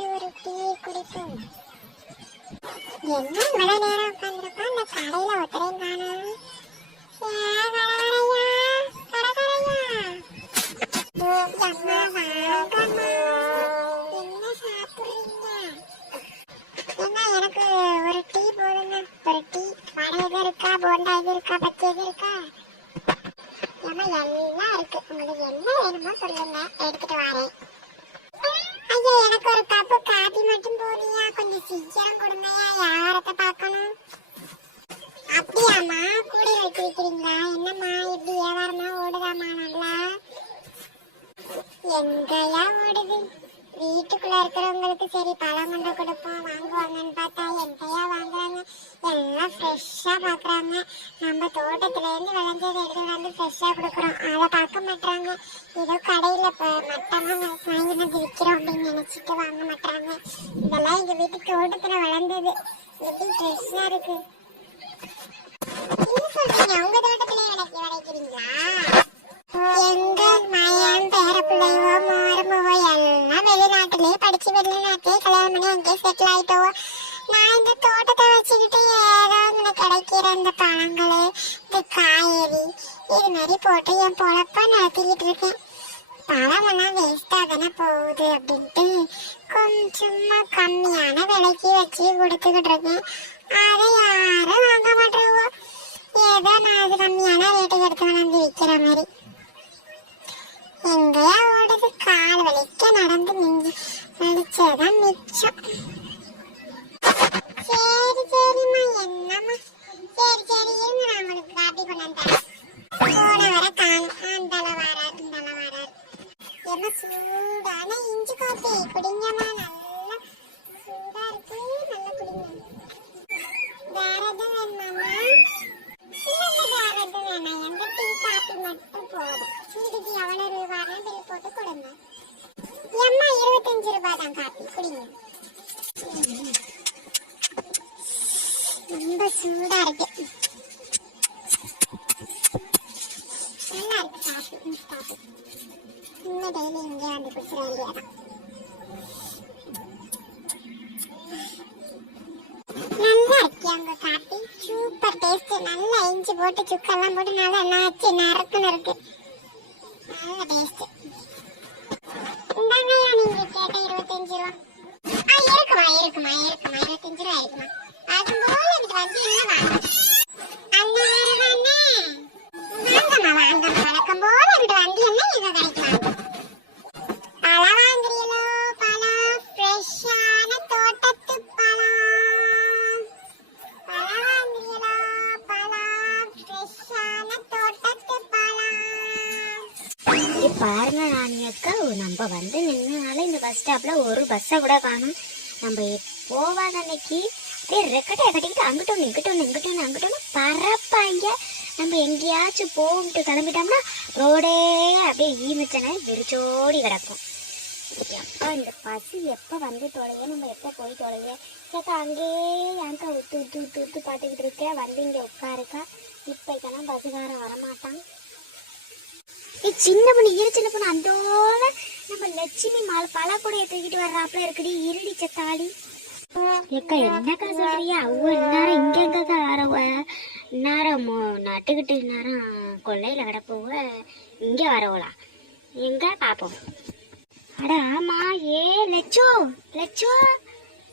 போட்டு ஒரு டீ குடிப்போம் என்ன இவ்வளவு நேரம் உட்காந்துருக்கோம் அந்த கடையில ஒருத்தரையும் காணோம். வீட்டுக்குள்ள இருக்கிறவங்களுக்கு சரி பழம் கொண்டு கொடுப்போம் வாங்குவாங்கன்னு பார்த்தா எங்கயா வாங்குறாங்க. எல்லாம் ஃப்ரெஷ்ஷா பாக்குறாங்க. நம்ம தோட்டத்துல இருந்து விளைஞ்சதை எடுத்து வந்து ஃப்ரெஷ்ஷா கொடுக்குறோம். அதை பார்க்க மாட்டாங்க ஏதோ கடையில இப்போ மட்டமா வாங்கி வந்து விற்கிறோம் அப்படின்னு நினைச்சிட்டு வாங்க மாட்டாங்க இதெல்லாம் எங்க வீட்டு தோட்டத்துல வளர்ந்தது. எப்படி ஃப்ரெஷ்ஷா இருக்கு? என்ன சொல்றீங்க? உங்க தோட்டத்திலே விளைக்க விளைக்கிறீங்களா எங்க மயம் பேர பிள்ளைவோ மருமவோ வெளிநாட்டுலயே படிச்சு வெளிநாட்டுலயே கல்யாணம் பண்ணி அங்கேயே செட்டில் ஆயிட்டோ நான் இந்த தோட்டத்தை வச்சுக்கிட்டு ஏதோ இங்க கிடைக்கிற இந்த பழங்கள் இந்த காய்கறி இது மாதிரி போட்டு என் பொழப்ப நடத்திக்கிட்டு இருக்கேன். பழமெல்லாம் வேஸ்டா தானே போகுது அப்படின்ட்டு கொஞ்சமா கம்மியான விலைக்கு வச்சு கொடுத்துக்கிட்டு இருக்கேன். அதை யாரும் வாங்க மாட்டேங்குவோ. ஏதோ நான் அது கம்மியான ரேட்டுக்கு எடுத்து வந்து விற்கிற மாதிரி. எங்கேயா ஓடுது. என்ன சூடான இஞ்சி காஃபி குடிங்கம்மா நல்லா சூடா இருக்கு. நல்லா குடிங்க. வேற எதுவும் வேணுமாம்மா இல்ல வேற எதுவும் வேணாம். எந்த டீ காஃபி மட்டும் போதும். இதுக்கு எவ்வளவு ரூபான்னு பில் போட்டு கொடுங்க. எம்மா இருபத்தஞ்சு ரூபாய் தான் காஃபி குடிங்க. ரொம்ப சூடா இருக்கு. நல்லா இருக்கு காஃபி காஃபி டெய்லி இங்கே வந்து. குடிச்சிட வேண்டியதான் நல்லா இருக்கு உங்க காப்பி சூப்பர் டேஸ்ட் நல்லா இஞ்சி போட்டு சுக்கெல்லாம் போட்டு நல்லா நாச்சு நறுக்குன்னு இருக்கு நல்ல டேஸ்ட் இந்தாங்கய்யா நீங்க கேட்ட இருபத்தஞ்சு ரூபா ஆ இருக்குமா இருக்குமா இருக்குமா இருபத்தஞ்சு ரூபா இருக்குமா அது போல எனக்கு வந்து என்ன வாங்க தானே வாங்கம்மா வாங்கம்மா வழக்கம் போல வண்டி என்ன இதை கிடைக்கலாம் பாருங்க ராணி அக்கா. நம்ம வந்து நின்னால இந்த பஸ் ஸ்டாப்பில் ஒரு பஸ்ஸை கூட காணும். நம்ம போவாத அன்னைக்கு. அப்படியே ரெக்கட்டை கட்டிக்கிட்டு அங்கிட்டோம் இங்கிட்டோம் இங்கிட்டோம் அங்கிட்டோம் பறப்பாங்க நம்ம எங்கேயாச்சும் போகும்ட்டு கிளம்பிட்டோம்னா ரோடே அப்படியே ஈமிச்சனை விரிச்சோடி கிடக்கும். எப்போ இந்த பசி எப்போ வந்து தொலைய நம்ம எப்போ போய் தொலைய கேட்க அங்கேயே ஏன்க்கா உத்து உத்து உத்து உத்து பார்த்துக்கிட்டு இருக்கேன் வந்து இங்கே உட்காருக்கா இப்போக்கெல்லாம் பஸ்ஸுக்காரன் வரமாட்டான். ஏ சின்ன பொண்ணு இரு சின்ன பொண்ணு அந்தோட நம்ம லட்சுமி மால் பழக்கூடைய தூக்கிட்டு வர்றாப்புல இருக்குடி இருடி செத்தாளி ஏக்கா என்னக்கா சொல்றியா அவ்வளோ இந்நேரம் இங்க எங்கக்கா வரவ இந்நேரம் நட்டுக்கிட்டு இந்நேரம் கொள்ளையில கிடப்போவ இங்க வரவளா? எங்க பாப்போம்? அட ஆமா ஏ லட்சோ லட்சோ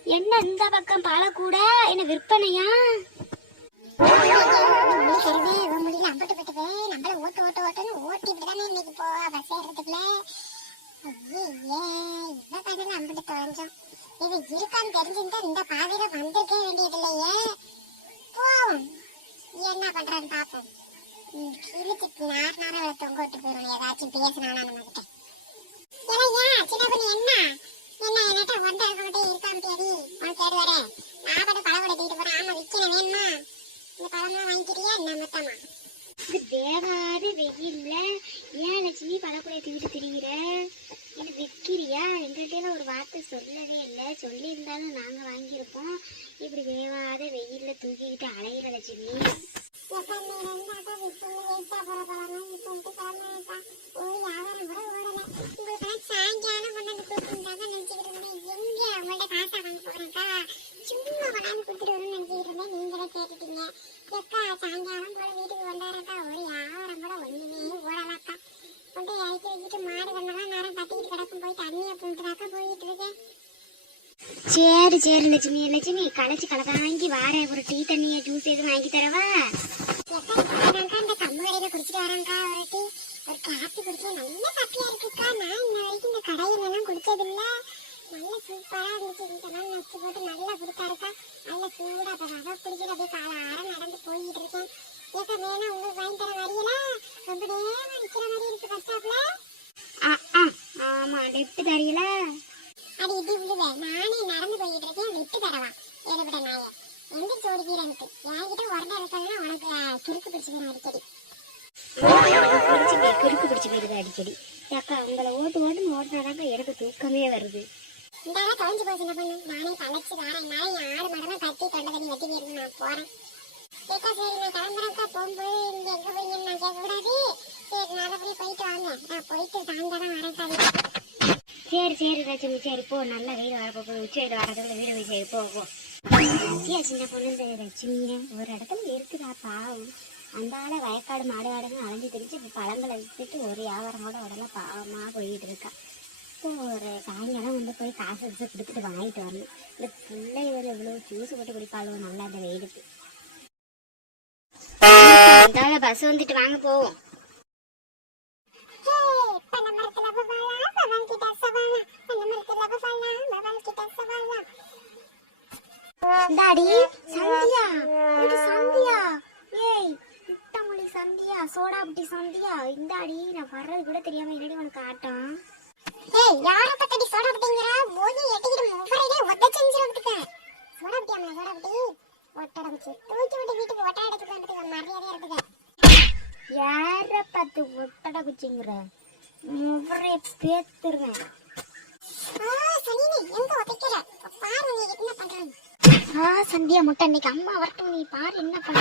என்ன இந்த பக்கம் பாலக்கூட என்ன விற்பனையா? இருக்கான்னு தெரிஞ்சிருந்தா இந்த பாதையில வந்திருக்கே வேண்டியது இல்லையே போவோம். என்ன பண்றான்னு பாப்போம் ம், நார் நார தொங்க விட்டு போயிடும் ஏதாச்சும் பேசினானா நம்ம கிட்ட. ஏலையா சின்ன பண்ணி என்ன? என்ன என்னட்ட ஒன்றை இருக்கிட்டே இருக்கான் தேடி உனக்கு தேடி வரேன். நான் பாட்டு பழம் கொடுத்துட்டு போறேன். ஆமா விற்கணும் வேணுமா? இந்த பழம்லாம் வாங்கிக்கிறியா? என்ன மொத்தமா? வெயில்ல ஏன் லட்சுமி பழக்கூடைய தூக்கிட்டு திரிகிற இது விற்கிறியா எங்கள்கிட்ட ஒரு வார்த்தை சொல்லவே இல்லை. சொல்லியிருந்தாலும் நாங்கள் வாங்கியிருப்போம். இப்படி வேவாத வெயிலில் தூக்கிக்கிட்டு அலையிற லட்சுமி. சும்மா கொண்டாந்து கொடுத்துட்டு வரணும் போற பழம்லாம் விட்டு கிளம்பிட்டா ஒரு வியாபாரம் கூட ஓடல உங்களுக்கெல்லாம் சாயங்காலம் கொண்டாந்து கொடுத்துருந்தாங்க நினைச்சுக்கிட்டு இருந்தேன் எங்க உங்கள்ட்ட காசா வாங்க போறேன்க்கா சும்மா கொண்டாந்து கொடுத்துட்டு வரும்னு நினைச்சிட்டு இருந்தேன் நீங்களே கேட்டுட்டீங்க எக்கா சாயங்காலம் போல வீட்டுக்கு வந்தாரக்கா ஒரு வியாபாரம் கூட ஒண்ணுமே ஓடலாக்கா கொண்டு இறக்கி வச்சுட்டு மாடு கண்ணெல்லாம் நேரம் கட்டிக்கிட்டு கிடக்கும் போய் தண்ணியை புண்டுதாக்கா போயிட்டு இருக்கேன் சரி சரி லட்சுமி லட்சுமி. களைச்சு கலக்காங்கி வாரேன். ஒரு டீ தண்ணியை ஜூஸ் எதுவும் வாங்கி தரவா? இந்த கம்பு கடையில குடிச்சிட்டு வரேன்க்கா ஒரு டீ. ஒரு காப்பி குடிச்சேன் நல்ல காப்பியா இருக்குக்கா. நான் இன்ன வரைக்கும் இந்த கடையில எல்லாம் குடிச்சதில்ல. நல்ல சூப்பரா இருந்துச்சு. இந்த நாள் நச்சு போட்டு நல்லா கொடுத்தாருக்கா நல்ல சூடா அப்ப ரவை குடிச்சிட்டு அப்படியே கால ஆற நடந்து போயிட்டு இருக்கேன். ஏக்கா வேணா உங்களுக்கு வாங்கி தர வரீங்களா ரொம்ப நேரமா நிக்கிற மாதிரி இருக்கு பஸ் ஸ்டாப்ல. ஆமா லெஃப்ட் தரீல அது இப்படி விடுவே நானே நடந்து போயிட்டு இருக்கேன் விட்டு தரவா ஏழுபட்ட நாய எந்திரிச்சு ஓடிக்கிறேன்ட்டு என்கிட்ட உரண்ட இருக்கலன்னா உனக்கு கிறுக்கு அடிக்கடி பிடிச்சி போய் குறுக்கு பிடிச்சி போயிருது அடிக்கடி. அக்கா உங்களை ஓட்டு ஓட்டுன்னு ஓட்டினாதாங்க எனக்கு தூக்கமே வருது. இந்த ஆளை தொலைஞ்சு போச்சு என்ன பண்ணு. நானே கலைச்சு வரேன். என்னால என் ஆடு மாடெல்லாம் கத்தி தொண்டை தண்ணி வெட்டி போயிருக்கு நான் போறேன். ஏக்கா சரி நான் கிளம்புறேன்க்கா. போகும்போது நீங்க எங்க போறீங்கன்னு நான் கேட்கக்கூடாது. சரி நான் அப்படியே போயிட்டு வாங்க. நான் போயிட்டு சாயங்காலம் வீட்டுக்கு. சரி சரி லட்சுமி சரி போ. நல்ல வெயில் வரப்போ போய் உச்சி வீடு வரதுக்குள்ள வீடு போய் சரி போ போ. ஆச்சியா சின்ன பொண்ணு இந்த லட்சுமியை ஒரு இடத்துல இருக்குதா பாவம். அந்த ஆளை வயக்காடு மாடு ஆடுன்னு அலைஞ்சு திரிச்சு இப்போ பழங்களை வித்துட்டு ஒரு வியாபாரம் கூட உடல பாவமாக போயிட்டு இருக்கா. இப்போ ஒரு சாயங்காலம் வந்து போய் காசு வச்சு கொடுத்துட்டு வாங்கிட்டு வரணும். இந்த பிள்ளை ஒரு இவ்வளோ ஜூஸ் போட்டு குடிப்பாளோ நல்லா அந்த வெயிலுக்கு. அந்த பஸ் வந்துட்டு வாங்க போவோம். இந்தாடி சந்தியா இது சந்தியா ஏய் முட்டமொழி சந்தியா சோடா புட்டி சந்தியா இந்தாடி நான் வர்றது கூட தெரியாம என்னடி உனக்கு ஆட்டம் ஏய், யாரை பத்தடி சோடா புட்டிங்கிற? மோதி எட்டிக்கிட்டு முகரையிலே ஒத்த செஞ்சிருவதுக்கு. சோடா புட்டியாம்ல, சோடா புட்டி? ஒட்டடமிச்சு. தூக்கி விட்டு வீட்டுக்கு ஒட்டடை வந்துட்டுக்க, மரியாதையா இருந்துக்க. யார பார்த்து ஒட்டட குச்சிங்கிற முவரே பேத்துருவேன் ஆ, சனியனே, எங்க? இப்ப பாரு நீ என்ன பண்றேன்னு. ஆ சந்தியா முட்டை இன்னைக்கு அம்மா வரட்டும் நீ பாரு என்ன பண்ண